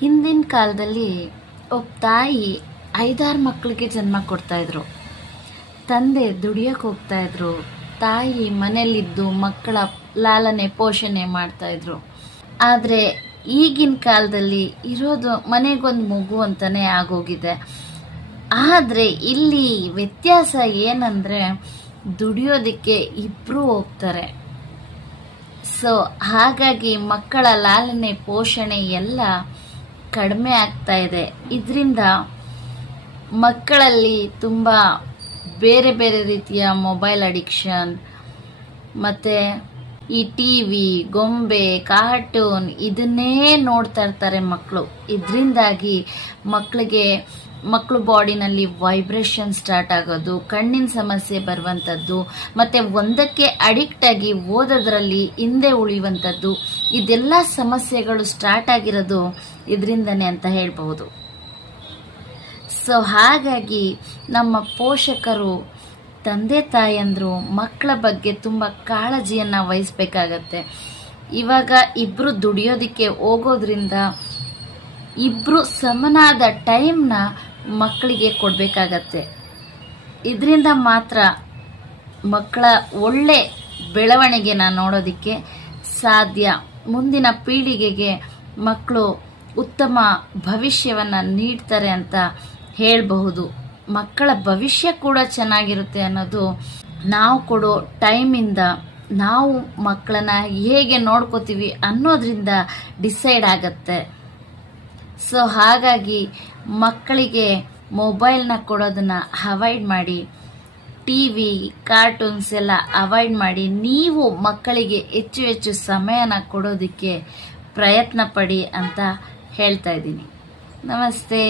ಹಿಂದಿನ ಕಾಲದಲ್ಲಿ ಒಬ್ಬ ತಾಯಿ ಐದಾರು ಮಕ್ಕಳಿಗೆ ಜನ್ಮ ಕೊಡ್ತಾಯಿದ್ರು ತಂದೆ ದುಡಿಯೋಕೆ ಹೋಗ್ತಾಯಿದ್ರು ತಾಯಿ ಮನೆಯಲ್ಲಿದ್ದು ಮಕ್ಕಳ ಲಾಲನೆ, ಪೋಷಣೆ ಮಾಡ್ತಾಯಿದ್ರು ಆದರೆ ಈಗಿನ ಕಾಲದಲ್ಲಿ ಇರೋದು ಮನೆಗೊಂದು ಮಗು ಅಂತಲೇ ಆಗೋಗಿದೆ. ಆದರೆ ಇಲ್ಲಿ ವ್ಯತ್ಯಾಸ ಏನಂದರೆ ದುಡಿಯೋದಕ್ಕೆ ಇಬ್ಬರೂ ಹೋಗ್ತಾರೆ. ಸೊ, ಹಾಗಾಗಿ ಮಕ್ಕಳ ಲಾಲನೆ, ಪೋಷಣೆ ಎಲ್ಲ ಕಡಿಮೆ ಆಗ್ತಾ ಇದೆ. ಇದರಿಂದ ಮಕ್ಕಳಲ್ಲಿ ತುಂಬ ಬೇರೆ ಬೇರೆ ರೀತಿಯ ಮೊಬೈಲ್ ಅಡಿಕ್ಷನ್ ಮತ್ತು ಈ ಟಿ ವಿ, ಗೊಂಬೆ, ಕಾರ್ಟೂನ್ ಇದನ್ನೇ ನೋಡ್ತಾ ಇರ್ತಾರೆ ಮಕ್ಕಳು. ಇದರಿಂದಾಗಿ ಮಕ್ಕಳಿಗೆ ಮಕ್ಕಳು ಬಾಡಿನಲ್ಲಿ ವೈಬ್ರೇಷನ್ ಸ್ಟಾರ್ಟ್ ಆಗೋದು, ಕಣ್ಣಿನ ಸಮಸ್ಯೆ ಬರುವಂಥದ್ದು ಮತ್ತು ಒಂದಕ್ಕೆ ಅಡಿಕ್ಟ್ ಆಗಿ ಓದೋದ್ರಲ್ಲಿ ಹಿಂದೆ ಉಳಿಯುವಂಥದ್ದು ಇದೆಲ್ಲ ಸಮಸ್ಯೆಗಳು ಸ್ಟಾರ್ಟ್ ಆಗಿರೋದು ಇದರಿಂದನೇ ಅಂತ ಹೇಳ್ಬೋದು ಸೊ ಹಾಗಾಗಿ ನಮ್ಮ ಪೋಷಕರು, ತಂದೆ ತಾಯಂದರು, ಮಕ್ಕಳ ಬಗ್ಗೆ ತುಂಬ ಕಾಳಜಿಯನ್ನು ವಹಿಸ್ಬೇಕಾಗತ್ತೆ. ಇವಾಗ ಇಬ್ಬರು ದುಡಿಯೋದಕ್ಕೆ ಹೋಗೋದ್ರಿಂದ ಇಬ್ಬರು ಸಮನಾದ ಟೈಮ್ನ ಮಕ್ಕಳಿಗೆ ಕೊಡಬೇಕಾಗತ್ತೆ. ಇದರಿಂದ ಮಾತ್ರ ಮಕ್ಕಳ ಒಳ್ಳೆ ಬೆಳವಣಿಗೆನ ನೋಡೋದಕ್ಕೆ ಸಾಧ್ಯ. ಮುಂದಿನ ಪೀಳಿಗೆಗೆ ಮಕ್ಕಳು ಉತ್ತಮ ಭವಿಷ್ಯವನ್ನು ನೀಡ್ತಾರೆ ಅಂತ ಹೇಳಬಹುದು. ಮಕ್ಕಳ ಭವಿಷ್ಯ ಕೂಡ ಚೆನ್ನಾಗಿರುತ್ತೆ ಅನ್ನೋದು ನಾವು ಕೊಡೋ ಟೈಮಿಂದ ನಾವು ಮಕ್ಕಳನ್ನ ಹೇಗೆ ನೋಡ್ಕೋತೀವಿ ಅನ್ನೋದ್ರಿಂದ ಡಿಸೈಡ್ ಆಗತ್ತೆ. ಸೊ ಹಾಗಾಗಿ ಮಕ್ಕಳಿಗೆ ಮೊಬೈಲ್ನ ಕೊಡೋದನ್ನು ಅವಾಯ್ಡ್ ಮಾಡಿ ಟಿ ವಿ ಕಾರ್ಟೂನ್ಸ್ ಎಲ್ಲ ಅವಾಯ್ಡ್ ಮಾಡಿ, ನೀವು ಮಕ್ಕಳಿಗೆ ಹೆಚ್ಚು ಹೆಚ್ಚು ಸಮಯನ ಕೊಡೋದಕ್ಕೆ ಪ್ರಯತ್ನ ಪಡಿ ಅಂತ ಹೇಳ್ತಾ ಇದ್ದೀನಿ. ನಮಸ್ತೆ.